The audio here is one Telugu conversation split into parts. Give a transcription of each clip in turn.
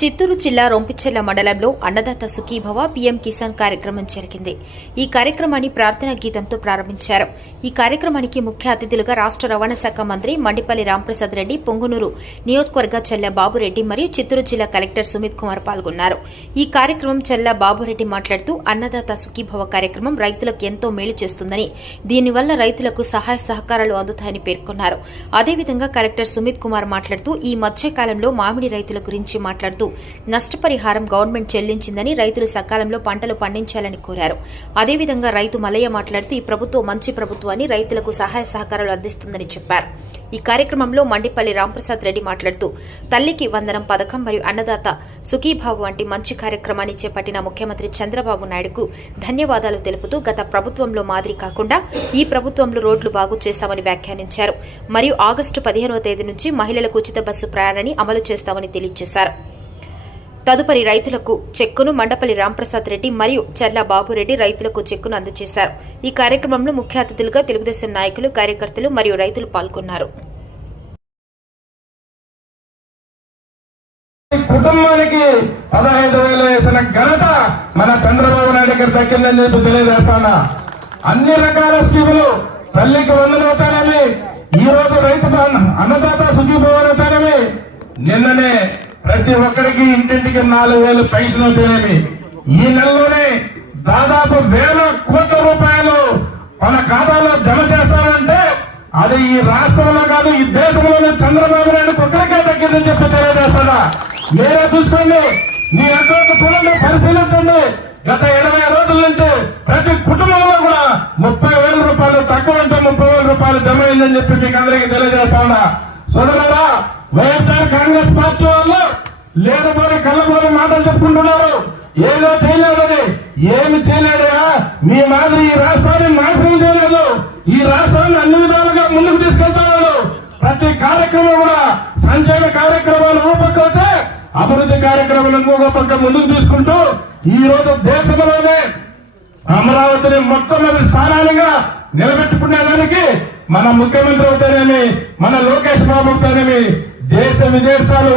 చిత్తూరు జిల్లా రొంపిచెర్ల మండలంలో అన్నదాత సుఖీభవ పీఎం కిసాన్ కార్యక్రమం జరిగింది. ఈ కార్యక్రమాన్ని ప్రార్థనా గీతంతో ప్రారంభించారు. ఈ కార్యక్రమానికి ముఖ్య అతిథులుగా రాష్ట్ర రవాణా శాఖ మంత్రి మండిపల్లి రాంప్రసాద్ రెడ్డి, పొంగునూరు నియోజకవర్గ చెల్ల బాబురెడ్డి మరియు చిత్తూరు జిల్లా కలెక్టర్ సుమిత్ కుమార్ పాల్గొన్నారు. ఈ కార్యక్రమం చెల్ల బాబురెడ్డి మాట్లాడుతూ అన్నదాత సుఖీభవ కార్యక్రమం రైతులకు ఎంతో మేలు చేస్తుందని, దీనివల్ల రైతులకు సహాయ సహకారాలు అందుతాయని పేర్కొన్నారు. అదేవిధంగా కలెక్టర్ సుమిత్ కుమార్ మాట్లాడుతూ ఈ మధ్యకాలంలో మామిడి రైతుల గురించి మాట్లాడుతూ నష్టపరిహారం గవర్నమెంట్ చెల్లించిందని, రైతులు సకాలంలో పంటలు పండించాలని కోరారు. అదేవిధంగా రైతు మల్లయ్య మాట్లాడుతూ ఈ ప్రభుత్వం మంచి ప్రభుత్వాన్ని, రైతులకు సహాయ సహకారాలు అందిస్తుందని చెప్పారు. ఈ కార్యక్రమంలో మండిపల్లి రాంప్రసాద్ రెడ్డి మాట్లాడుతూ తల్లికి వందనం పథకం మరియు అన్నదాత సుఖీభావ్ వంటి మంచి కార్యక్రమాన్ని చేపట్టిన ముఖ్యమంత్రి చంద్రబాబు నాయుడుకు ధన్యవాదాలు తెలుపుతూ గత ప్రభుత్వంలో మాదిరి కాకుండా ఈ ప్రభుత్వంలో రోడ్లు బాగు చేశామని వ్యాఖ్యానించారు. మరియు ఆగస్టు 15వ తేదీ నుంచి మహిళలకు ఉచిత బస్సు ప్రయాణాన్ని అమలు చేస్తామని తెలియజేశారు. తదుపరి రైతులకు చెక్కును మండపల్లి రాంప్రసాద్ రెడ్డి మరియు చర్ల బాబురెడ్డి రైతులకు చెక్కును అందజేశారు. ఈ కార్యక్రమంలో ముఖ్య అతిథులుగా తెలుగుదేశం నాయకులు, కార్యకర్తలు మరియు రైతులు పాల్గొన్నారు. కుటుంబానికి 15,000 వేసిన ఘనత మన చంద్రబాబు నాయుడు గారు దక్కిందని చెప్పి తెలియజేస్తాను. అన్ని రకాల స్కీములు, తల్లికి వందనవుతానని, ఈ రోజు రైతు అన్నదాత సుఖీభవనవుతానని, నిన్ననే ప్రతి ఒక్కరికి ఇంటింటికి 4,000 పెన్షన్ అవుతాయని, ఈ నెలలోనే దాదాపు 1,000 కోట్ల రూపాయలు మన ఖాతాలో జమ చేస్తారంటే అది ఈ రాష్ట్రంలో కాదు, ఈ దేశంలోనే చంద్రబాబు నాయుడు ఒక్కరికే తగ్గిందని చెప్పి తెలియజేస్తాడా. మీరే చూసుకోండి, మీ అకౌంట్ చూడండి, పరిశీలించండి. గత 20 రోజుల నుంచి ప్రతి కుటుంబంలో కూడా 30,000 రూపాయలు, తక్కువ అంటే 30,000 రూపాయలు జమ అయిందని చెప్పి మీకు అందరికీ తెలియజేస్తాడా. సోదరులారా, వైఎస్ఆర్ కాంగ్రెస్ పార్టీ వాళ్ళు లేకపోతే కళ్ళబోని మాటలు చెప్పుకుంటున్నారు. ఏదో చేయలేదని, ఏమి చేయలేదా? మీ మాదిరి ఈ రాష్ట్రాన్ని నాశనం చేయలేదు. ఈ రాష్ట్రాన్ని అన్ని విధాలుగా ముందుకు తీసుకెళ్తున్నారు. ప్రతి కార్యక్రమం కూడా సంక్షేమ కార్యక్రమాలు ఒక పక్క అయితే, అభివృద్ధి కార్యక్రమాలు ఇంకొక పక్క ముందుకు తీసుకుంటూ ఈ రోజు దేశంలోనే అమరావతిని మొట్టమొదటి స్థానాలుగా నిలబెట్టుకునేదానికి మన ముఖ్యమంత్రి అవుతానేమి, మన లోకేష్ బాబు అవుతానేమి దేశ విదేశాలు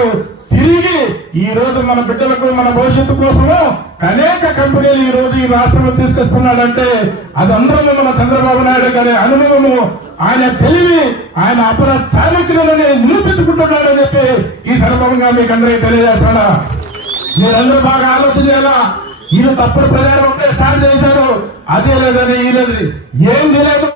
తిరిగి ఈ రోజు మన బిడ్డలకు, మన భవిష్యత్తు కోసము అనేక కంపెనీలు ఈ రోజు ఈ రాష్ట్రంలో తీసుకొస్తున్నాడంటే అది అందరూ మన చంద్రబాబు నాయుడు గారి అనుభవము, ఆయన తెలివి, ఆయన అపర చాణక్యులని నిరూపించుకుంటున్నాడని చెప్పి ఈ సందర్భంగా మీకు అందరికీ తెలియజేస్తాడా. మీరందరూ బాగా ఆలోచన చేయాలా. ఈయన తప్పుడు ప్రచారం ఉంటే స్టార్ట్ చేశారు, అదే లేదని ఈ లేదు, ఏం తెలియదు.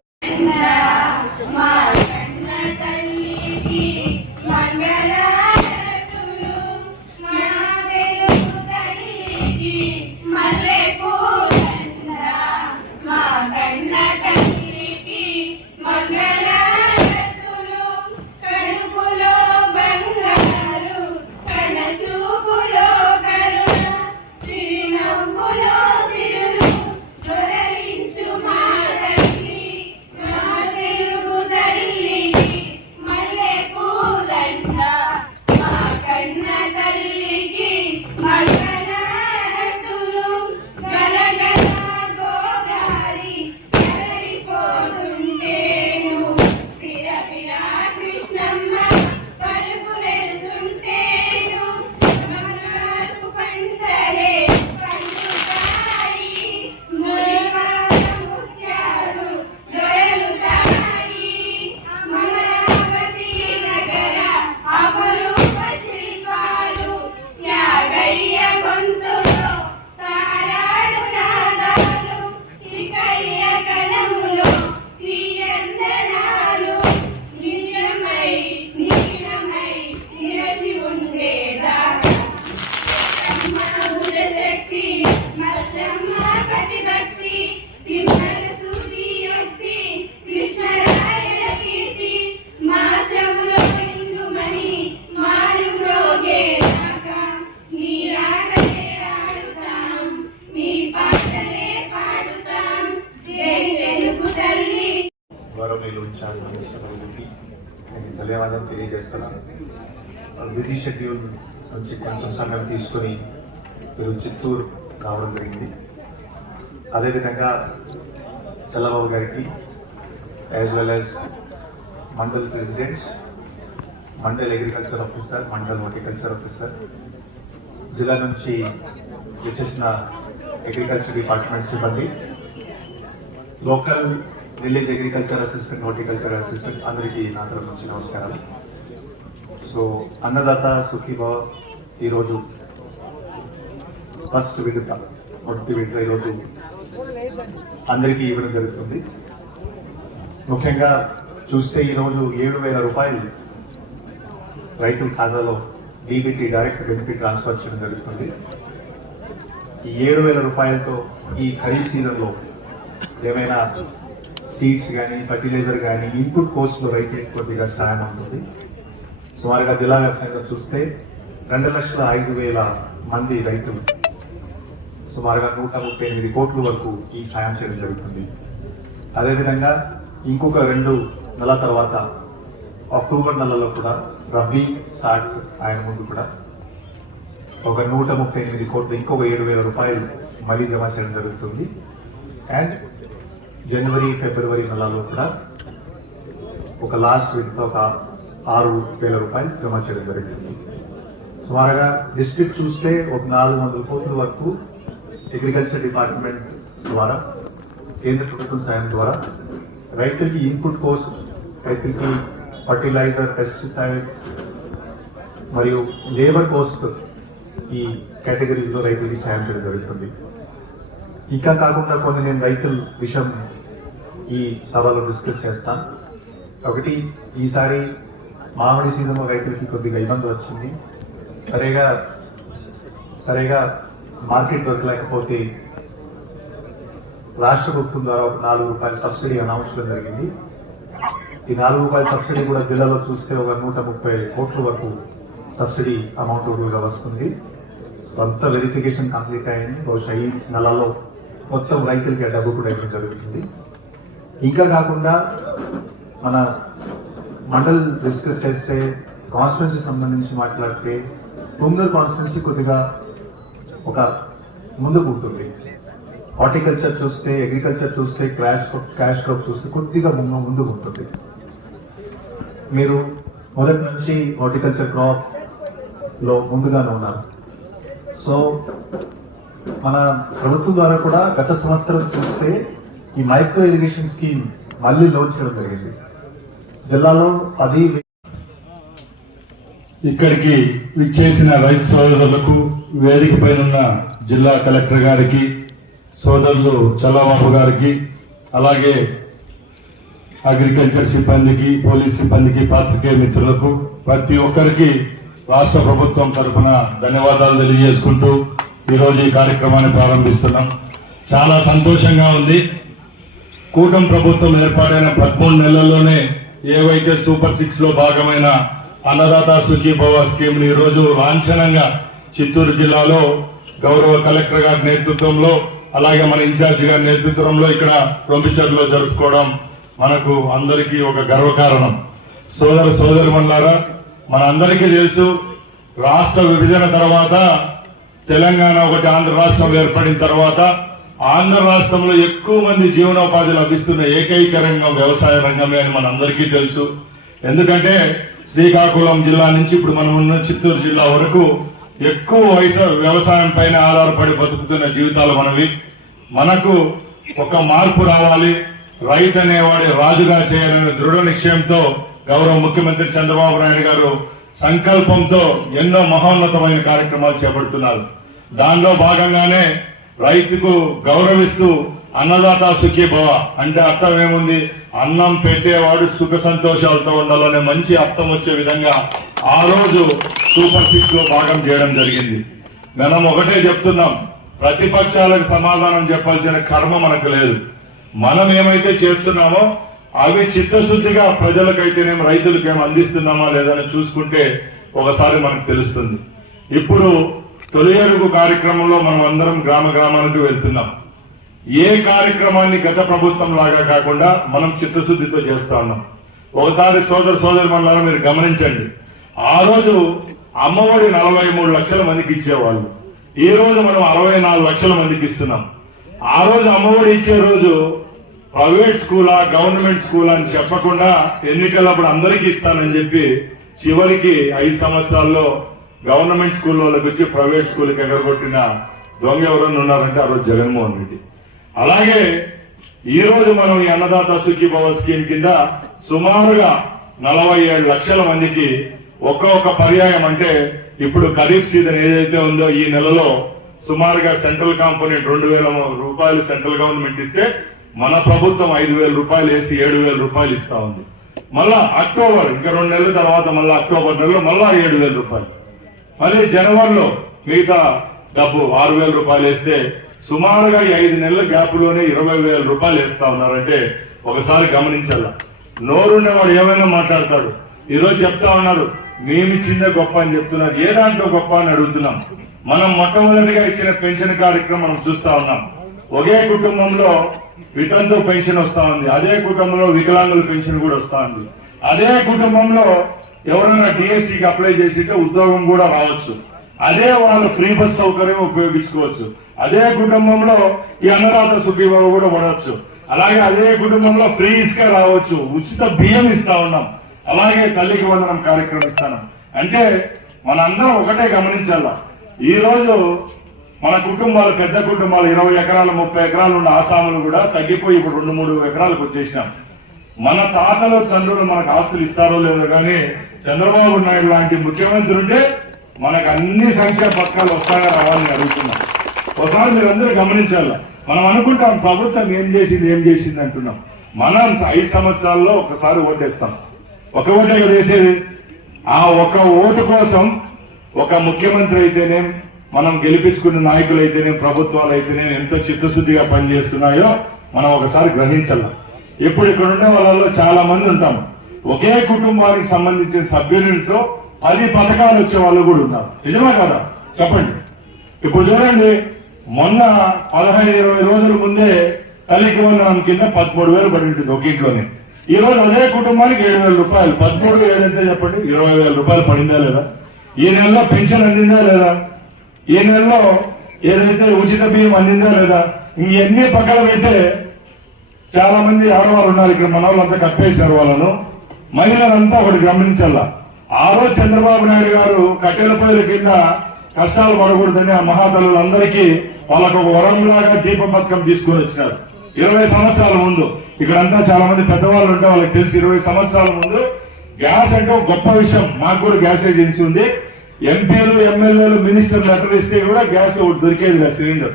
ధన్యవాదాలు తెలియజేస్తున్నాను. బిజీ షెడ్యూల్ నుంచి కొంచెం సమయం తీసుకుని మీరు చిత్తూరు రావడం జరిగింది. అదేవిధంగా చల్లబాబు గారికి as well as mandal presidents, mandal agriculture officer, mandal horticulture officer, జిల్లా నుంచి వచ్చేసిన అగ్రికల్చర్ డిపార్ట్మెంట్ సిబ్బంది, local village agriculture assistant, horticulture assistants అందరికీ నా తరఫు నుంచి నమస్కారాలు. సో అన్నదాత సుఖీభవ ఈరోజు ఫస్ట్ విడత, మొదటి విడత ఈరోజు అందరికీ ఇవ్వడం జరుగుతుంది. ముఖ్యంగా చూస్తే ఈరోజు 7,000 రూపాయలు రైతుల ఖాతాలో డీబీటీ, డైరెక్ట్ బెనిఫిట్ ట్రాన్స్ఫర్ చేయడం జరుగుతుంది. ఈ 7,000 రూపాయలతో ఈ ఖరీఫ్ సీజన్లో ఏమైనా సీడ్స్ కానీ, ఫర్టిలైజర్ కానీ, ఇన్పుట్ కోస్ట్లో రైతులకు కొద్దిగా సాయం ఉంటుంది. సుమారుగా జిల్లా వ్యాప్తంగా చూస్తే 2,05,000 మంది రైతులు సుమారుగా 138 కోట్ల వరకు ఈ సాయం చేయడం జరుగుతుంది. అదేవిధంగా ఇంకొక 2 నెలల తర్వాత అక్టోబర్ నెలలో కూడా రబీ స్టార్ట్ ఆయన ముందు కూడా ఒక 138 కోట్లు, ఇంకొక 7,000 రూపాయలు మళ్ళీ జమ చేయడం జరుగుతుంది. అండ్ జనవరి, ఫిబ్రవరి నెలలో కూడా ఒక లాస్ట్ వీక్ ఒక 6,000 రూపాయలు జమ చేయడం జరుగుతుంది. సుమారుగా డిస్ట్రిక్ట్ చూస్తే ఒక 400 కోట్ల వరకు అగ్రికల్చర్ డిపార్ట్మెంట్ ద్వారా, కేంద్ర ప్రభుత్వం సాయం ద్వారా రైతులకి ఇన్పుట్ కోస్ట్, రైతులకి ఫర్టిలైజర్, పెస్టిసైడ్ మరియు లేబర్ కోస్ట్ ఈ కేటగిరీస్లో రైతులకి సాయం చేయడం జరుగుతుంది. ఇంకా కాకుండా కొన్ని నేను రైతుల విషయం ఈ సభలో డిస్కస్ చేస్తాను. ఒకటి, ఈసారి మామిడి సీజన్లో రైతులకి కొద్దిగా ఇబ్బంది వచ్చింది. సరిగా మార్కెట్ దొరకలేకపోతే రాష్ట్ర ప్రభుత్వం ద్వారా ఒక 4 రూపాయల సబ్సిడీ అనౌన్స్ చేయడం జరిగింది. ఈ 4 రూపాయల సబ్సిడీ కూడా జిల్లాలో చూస్తే ఒక 130 కోట్ల వరకు సబ్సిడీ అమౌంట్ కూడా వస్తుంది. సో అంత వెరిఫికేషన్ కంప్లీట్ అయింది. బహుశా ఈ నెలలో మొత్తం రైతులకి ఆ డబ్బు కూడా ఇవ్వడం జరుగుతుంది. ఇంకా కాకుండా మన మండల్ డిస్కస్ చేస్తే, కాన్స్టిట్యున్సీ సంబంధించి మాట్లాడితే, తుంగల్ కాన్స్టిట్యున్సీ కొద్దిగా ఒక ముందుకు ఉంటుంది. హార్టికల్చర్ చూస్తే, అగ్రికల్చర్ చూస్తే, క్యాష్ క్రాప్ చూస్తే కొద్దిగా ముందుకు ఉంటుంది. మీరు మొదటి నుంచి హార్టికల్చర్ క్రాప్ లో ముందుగానే ఉన్నారు. సో మన ప్రభుత్వం ద్వారా కూడా గత సంవత్సరం చూస్తే ఈ మైక్రో ఇరిగేషన్ స్కీమ్ మళ్ళీ లాంచ్ చేయడం జరిగింది. జిల్లాలో 10 ఇక్కడికి విచ్చేసిన రైతు సోదరులకు, వేదిక పైన జిల్లా కలెక్టర్ గారికి, సోదరులు చల్లబాబు గారికి, అలాగే అగ్రికల్చర్ సిబ్బందికి, పోలీస్ సిబ్బందికి, పాత్రికేయ మిత్రులకు, ప్రతి ఒక్కరికి రాష్ట్ర ప్రభుత్వం తరఫున ధన్యవాదాలు తెలియజేసుకుంటూ ఈరోజు ఈ కార్యక్రమాన్ని ప్రారంభిస్తున్నాం. చాలా సంతోషంగా ఉంది. కూటమి ప్రభుత్వం ఏర్పాటైన 13 నెలల్లోనే ఏవైతే సూపర్ 6 లో భాగమైన అన్నదాత సుఖీభవ స్కీమ్ ని ఈరోజు లాంఛనంగా చిత్తూరు జిల్లాలో గౌరవ కలెక్టర్ గారి నేతృత్వంలో, అలాగే మన ఇన్ఛార్జ్ గారి నేతృత్వంలో ఇక్కడ రొంపిచెర్లో జరుపుకోవడం మనకు అందరికీ ఒక గర్వకారణం. సోదరుమణులారా, మన అందరికీ తెలుసు, రాష్ట్ర విభజన తర్వాత తెలంగాణ ఒకటి, ఆంధ్ర రాష్ట్రం ఏర్పడిన తర్వాత ఆంధ్ర రాష్ట్రంలో ఎక్కువ మంది జీవనోపాధి లభిస్తున్న ఏకైక రంగం వ్యవసాయ రంగమే అని మనందరికీ తెలుసు. ఎందుకంటే శ్రీకాకుళం జిల్లా నుంచి ఇప్పుడు మనం ఉన్న చిత్తూరు జిల్లా వరకు ఎక్కువ వ్యవసాయం పైన ఆధారపడి బతుకుతున్న జీవితాలు మనవి. మనకు ఒక మార్పు రావాలి, రైతు అనేవాడి రాజుగా చేయాలనే దృఢ నిశ్చయంతో గౌరవ ముఖ్యమంత్రి చంద్రబాబు నాయుడు గారు సంకల్పంతో ఎన్నో మహోన్నతమైన కార్యక్రమాలు చేపడుతున్నారు. దానిలో భాగంగానే రైతుకు గౌరవిస్తూ అన్నదాత సుఖీభవ అంటే అర్థం ఏముంది, అన్నం పెట్టేవాడు సుఖ సంతోషాలతో ఉండాలనే మంచి అర్థం వచ్చే విధంగా ఆ రోజు సూపర్ 6 లో భాగం చేయడం జరిగింది. మనం ఒకటే చెప్తున్నాం, ప్రతిపక్షాలకు సమాధానం చెప్పాల్సిన కర్మ మనకు లేదు. మనం ఏమైతే చేస్తున్నామో అవి చిత్తశుద్ధిగా ప్రజలకైతేనేం, రైతులకేం అందిస్తున్నామా లేదని చూసుకుంటే ఒకసారి మనకు తెలుస్తుంది. ఇప్పుడు తొలి అడుగు కార్యక్రమంలో మనం అందరం గ్రామాలకు వెళ్తున్నాం. ఏ కార్యక్రమాన్ని గత ప్రభుత్వం లాగా కాకుండా మనం చిత్తశుద్ధితో చేస్తా ఉన్నాం. ఒకసారి సోదరుమణులారా మీరు గమనించండి, ఆ రోజు అమ్మఒడి 43 లక్షల మందికి ఇచ్చేవాళ్ళు, ఈ రోజు మనం 64 లక్షల మందికి ఇస్తున్నాం. ఆ రోజు అమ్మఒడి ఇచ్చే రోజు ప్రైవేట్ స్కూలా గవర్నమెంట్ స్కూల్ అని చెప్పకుండా ఎన్నికలప్పుడు అందరికీ ఇస్తానని చెప్పి చివరికి 5 సంవత్సరాల్లో గవర్నమెంట్ స్కూల్ వాళ్ళకి వచ్చి ప్రైవేట్ స్కూల్కి ఎగరగొట్టిన దొంగ ఎవరన్నా ఉన్నారంటే ఆ రోజు జగన్మోహన్ రెడ్డి. అలాగే ఈ రోజు మనం ఈ అన్నదాత సుఖీభవ స్కీమ్ కింద సుమారుగా 47 లక్షల మందికి ఒక్కొక్క పర్యాయం అంటే ఇప్పుడు ఖరీఫ్ సీజన్ ఏదైతే ఉందో ఈ నెలలో సుమారుగా సెంట్రల్ కాంపోనెంట్ 2,000 రూపాయలు సెంట్రల్ గవర్నమెంట్ ఇస్తే మన ప్రభుత్వం 5,000 రూపాయలు వేసి 7,000 రూపాయలు ఇస్తా ఉంది. మళ్ళా అక్టోబర్ ఇంకా 2 నెలల తర్వాత మళ్ళా అక్టోబర్ నెలలో మళ్ళా 7,000 రూపాయలు, మళ్ళీ జనవరిలో మిగతా డబ్బు 6,000 రూపాయలు వేస్తే సుమారుగా ఈ 5 నెలల గ్యాప్ లోనే 20,000 రూపాయలు వేస్తా ఉన్నారంటే ఒకసారి గమనించాల. నోరుండేవాడు ఏమైనా మాట్లాడతాడు. ఈ రోజు చెప్తా ఉన్నారు మేమిచ్చిందే గొప్ప అని చెప్తున్నారు. ఏ దాంట్లో గొప్ప అని అడుగుతున్నాం. మనం మొట్టమొదటిగా ఇచ్చిన పెన్షన్ కార్యక్రమం మనం చూస్తా ఉన్నాం. ఒకే కుటుంబంలో వితంతు పెన్షన్ వస్తా ఉంది, అదే కుటుంబంలో వికలాంగుల పెన్షన్ కూడా వస్తా ఉంది, అదే కుటుంబంలో ఎవరైనా డిఎస్సికి అప్లై చేసితే ఉద్యోగం కూడా రావచ్చు, అదే వాళ్ళు ఫ్రీ బస్ సౌకర్యం ఉపయోగించుకోవచ్చు, అదే కుటుంబంలో ఈ అన్నదాత సుఖీభావ కూడా పడవచ్చు, అలాగే అదే కుటుంబంలో ఫ్రీ ఇసుక రావచ్చు, ఉచిత బియ్యం ఇస్తా ఉన్నాం, అలాగే తల్లికి వందనం కార్యక్రమం ఇస్తాను. అంటే మన అందరం ఒకటే గమనించాల. ఈ రోజు మన కుటుంబాలు పెద్ద కుటుంబాలు 20 ఎకరాలు 30 ఎకరాలు ఉన్న ఆసాములు కూడా తగ్గిపోయి ఇప్పుడు 2-3 ఎకరాలకు వచ్చేసినాం. మన తాతలు తండ్రులు మనకు ఆస్తులు ఇస్తారో లేదో కానీ చంద్రబాబు నాయుడు లాంటి ముఖ్యమంత్రి ఉంటే మనకు అన్ని సంక్షేమ పథకాలు వస్తాయో రావాలని అడుగుతున్నాం. ఒకసారి మీరందరూ గమనించాల. మనం అనుకుంటాం ప్రభుత్వం ఏం చేసింది అంటున్నాం. మనం 5 సంవత్సరాల్లో ఒకసారి ఓటేస్తాం. ఒక ఓటే వేసేది. ఆ ఒక ఓటు కోసం ఒక ముఖ్యమంత్రి అయితేనేం మనం గెలిపించుకున్న నాయకులు అయితేనేం ప్రభుత్వాలు అయితేనేం ఎంత చిత్తశుద్ధిగా పనిచేస్తున్నాయో మనం ఒకసారి గ్రహించాల. ఇప్పుడు ఇక్కడ ఉండే వాళ్ళలో చాలా మంది ఉంటాం. ఒకే కుటుంబానికి సంబంధించిన సభ్యులతో 10 పథకాలు వచ్చే వాళ్ళు కూడా ఉన్నారు. నిజమే కదా చెప్పండి. ఇప్పుడు చూడండి, మొన్న 15-20 రోజుల ముందే తల్లికి వందనం కింద 13,000 పడి ఉంటుంది ఒక ఇంట్లోనే. ఈ రోజు అదే కుటుంబానికి 7,000 రూపాయలు. 13 ఏదైతే చెప్పండి 20,000 రూపాయలు పడిందా లేదా? ఈ నెలలో పెన్షన్ అందిందా లేదా? ఈ నెలలో ఏదైతే ఉచిత బియ్యం అందిందా లేదా? ఇవన్నీ పక్కన పెడితే చాలా మంది ఆడవాళ్ళు ఉన్నారు ఇక్కడ. మన వాళ్ళంతా కప్పేశారు వాళ్ళను. మహిళలంతా ఒకటి గమనించాల. ఆ రోజు చంద్రబాబు నాయుడు గారు కట్టెల పొయ్యిల కింద కష్టాలు పడకూడదని ఆ మహాతల్లులందరికీ వాళ్ళకు ఒక వరంలాగా దీప పథకం తీసుకొని వచ్చినారు 20 సంవత్సరాల ముందు. ఇక్కడంతా చాలా మంది పెద్దవాళ్ళు ఉంటే వాళ్ళకి తెలిసి 20 సంవత్సరాల ముందు గ్యాస్ అంటే ఒక గొప్ప విషయం. మాకు కూడా గ్యాస్ ఏజెన్సీ ఉంది. ఎంపీలు ఎమ్మెల్యేలు మినిస్టర్ లెటర్ ఇస్తే కూడా గ్యాస్ ఒకటి దొరికేది లేదు సిలిండర్.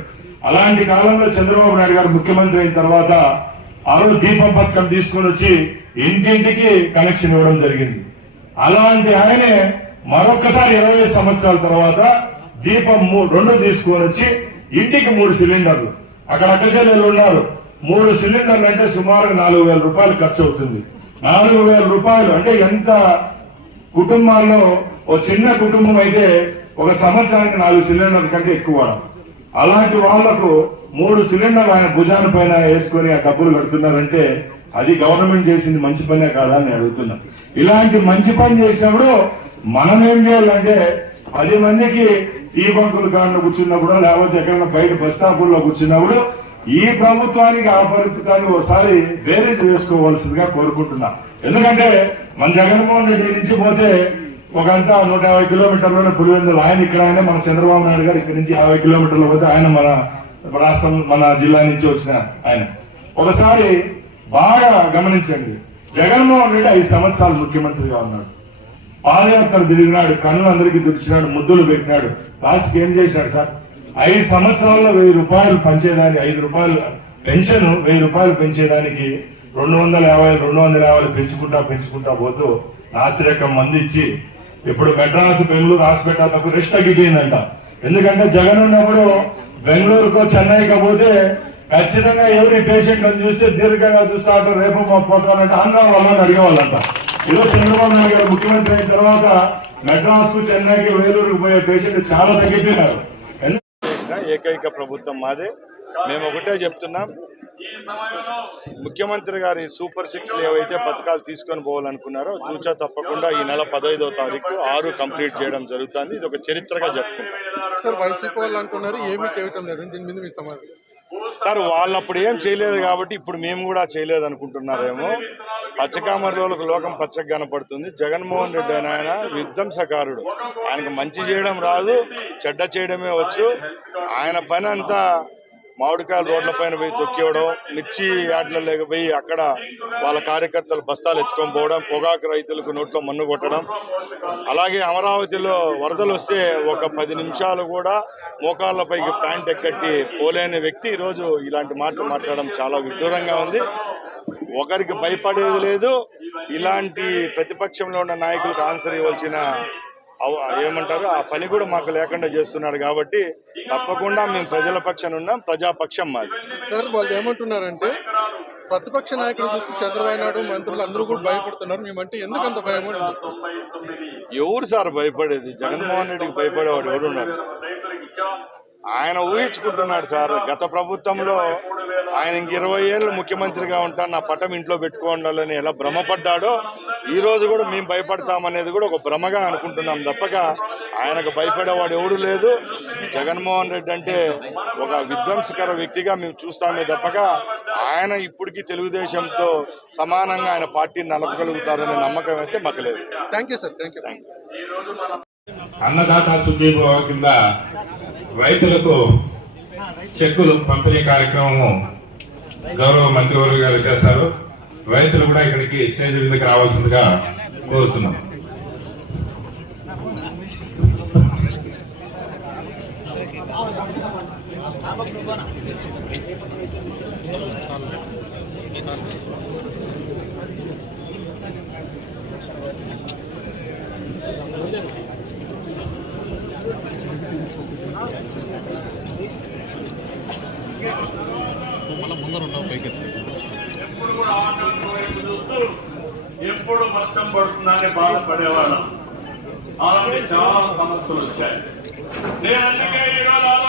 అలాంటి కాలంలో చంద్రబాబు నాయుడు గారు ముఖ్యమంత్రి అయిన తర్వాత ఆ రోజు దీపం పథకం తీసుకొని వచ్చి ఇంటింటికి కనెక్షన్ ఇవ్వడం జరిగింది. అలాంటి ఆయనే మరొకసారి 20 సంవత్సరాల తర్వాత దీపం 2 తీసుకొని వచ్చి ఇంటికి 3 సిలిండర్లు. అక్కడ అక్కచెల్లెలు ఉన్నారు. 3 సిలిండర్లు అంటే సుమారు 4,000 రూపాయలు ఖర్చు అవుతుంది. 4,000 రూపాయలు అంటే ఎంత కుటుంబాల్లో ఓ చిన్న కుటుంబం అయితే ఒక సంవత్సరానికి 4 సిలిండర్ల కంటే ఎక్కువ. అలాంటి వాళ్లకు 3 సిలిండర్లు ఆయన భుజాన పైన వేసుకుని ఆ డబ్బులు కడుతున్నారంటే అది గవర్నమెంట్ చేసింది మంచి పనే కాదా అని అడుగుతున్నా. ఇలాంటి మంచి పని చేసినప్పుడు మనం ఏం చేయాలంటే 10 మందికి టీ బంకుల కాడలో కూర్చున్నప్పుడు లేకపోతే ఎక్కడైనా బయట బస్ స్టాపుల్లో కూర్చున్నప్పుడు ఈ ప్రభుత్వానికి ఆ ప్రభుత్వాన్ని ఒకసారి బేరీజ్ వేసుకోవాల్సిందిగా కోరుకుంటున్నా. ఎందుకంటే మన జగన్మోహన్ రెడ్డి నుంచి పోతే ఒకంతా 150 కిలోమీటర్లోనే పులివెందులు. ఆయన ఇక్కడ ఆయన మన చంద్రబాబు నాయుడు గారు ఇక్కడ నుంచి 50 కిలోమీటర్లు పోతే ఆయన మన రాష్ట్రం మన జిల్లా నుంచి వచ్చిన ఆయన. ఒకసారి బాగా గమనించండి. జగన్మోహన్ రెడ్డి 5 సంవత్సరాలు ముఖ్యమంత్రిగా ఉన్నాడు. పాదయాత్ర తిరిగినాడు, కన్నులు అందరికీ దుడిచినాడు, ముద్దులు పెట్టినాడు. లాస్ట్కి ఏం చేశాడు సార్? 5 సంవత్సరాల్లో 1,000 రూపాయలు పంచేదానికి 5 రూపాయలు పెన్షన్ 1,000 రూపాయలు పెంచేదానికి 250 పెంచుకుంటా పోతూ నాసిరకం మందిచ్చి ఇప్పుడు మెడ్రాస్ బెంగళూరు హాస్పిటల్ రెస్ట్ తగ్గిపోయిందంట. ఎందుకంటే జగన్ ఉన్నప్పుడు బెంగళూరుకో చెన్నైకి పోతే ఖచ్చితంగా ఎవరి పేషెంట్ అని చూస్తే దీర్ఘంగా చూస్తా ఉంటారు. రేపు మా పోతానంటే ఆంధ్ర వాళ్ళని అడిగేవాళ్ళంట. ఈరోజు చంద్రబాబు నాయుడు గారు ముఖ్యమంత్రి అయిన తర్వాత మెడ్రాస్ కు చెన్నైకి వేలూరుకు పోయే పేషెంట్ చాలా తగ్గిపోయినారు. ఏకైక ప్రభుత్వం మాదే. మేము ఒకటే చెప్తున్నాం, ముఖ్యమంత్రి గారి సూపర్ 6 ఏవైతే పథకాలు తీసుకొని పోవాలనుకున్నారో తూచా తప్పకుండా ఈ నెల 15వ తారీఖు 6 కంప్లీట్ చేయడం జరుగుతుంది. ఇది ఒక చరిత్రగా చెప్పుకుంటాం. సార్ వైసీపీ వాళ్ళు అంటున్నారు ఏమీ చేయటం లేదు, దీని మీద మీ సమాధానం? సార్ వాళ్ళు అప్పుడు ఏం చేయలేదు కాబట్టి ఇప్పుడు మేము కూడా చేయలేదు అనుకుంటున్నారేమో. పచ్చకామర్లోలకు లోకం పచ్చగా కనపడుతుంది. జగన్మోహన్ రెడ్డి అని ఆయన విధ్వంసకారుడు. ఆయనకు మంచి చేయడం రాదు, చెడ్డ చేయడమే వచ్చు. ఆయన పని అంతా మామిడికాయల రోడ్ల పైన పోయి తొక్కివ్వడం, మిర్చి యార్డ్లలో పోయి అక్కడ వాళ్ళ కార్యకర్తలు బస్తాలు ఎత్తుకొని పోవడం, పొగాకు రైతులకు నోట్లో మన్ను కొట్టడం. అలాగే అమరావతిలో వరదలు వస్తే ఒక 10 నిమిషాలు కూడా మోకాళ్ళపైకి ప్యాంట్ ఎక్కట్టి పోలేని వ్యక్తి ఈరోజు ఇలాంటి మాటలు మాట్లాడడం చాలా విడ్డూరంగా ఉంది. ఒకరికి భయపడేది లేదు. ఇలాంటి ప్రతిపక్షంలో ఉన్న నాయకులకు ఆన్సర్ ఇవ్వాల్సిన ఏమంటారు ఆ పని కూడా మాకు లేకుండా చేస్తున్నాడు. కాబట్టి తప్పకుండా మేము ప్రజల పక్షాన ఉన్నాం, ప్రజాపక్షం మాది. సార్ వాళ్ళు ఏమంటున్నారంటే ప్రతిపక్ష నాయకులు చూసి చంద్రబాబు నాయుడు మంత్రులు అందరూ కూడా భయపడుతున్నారు, మేమంటే ఎందుకు అంత భయం? ఎవరు సార్ భయపడేది? జగన్మోహన్ రెడ్డికి భయపడేవాడు ఎవరున్నారు? ఆయన ఊహించుకుంటున్నాడు సార్. గత ప్రభుత్వంలో ఆయన 20 ఏళ్ళు ముఖ్యమంత్రిగా ఉంటాను, నా పటం ఇంట్లో పెట్టుకోవాలని ఎలా భ్రమపడ్డాడో ఈ రోజు కూడా మేము భయపడతామనేది కూడా ఒక భ్రమగా అనుకుంటున్నాం తప్పక ఆయనకు భయపడేవాడు ఎవడు లేదు. జగన్మోహన్ రెడ్డి అంటే ఒక విధ్వంసకర వ్యక్తిగా మేము చూస్తామే తప్పక ఆయన ఇప్పటికీ తెలుగుదేశంతో సమానంగా ఆయన పార్టీని నడపగలుగుతారనే నమ్మకం అయితే మాకు లేదు. Thank you sir. Thank you. Annadata Sukhibhava కింద రైతులకు చెక్కులు పంపిణీ కార్యక్రమం గౌరవ మంత్రివర్గ గారు చేస్తారు. రైతులు కూడా ఇక్కడికి స్టేజ్ మీదకి రావాల్సిందిగా కోరుతున్నాం. ఎప్పుడు వర్షం పడుతుందని బాధపడేవాళ్ళం. అలాగే చాలా సమస్యలు వచ్చాయి. నేను అందుకే ఈరోజు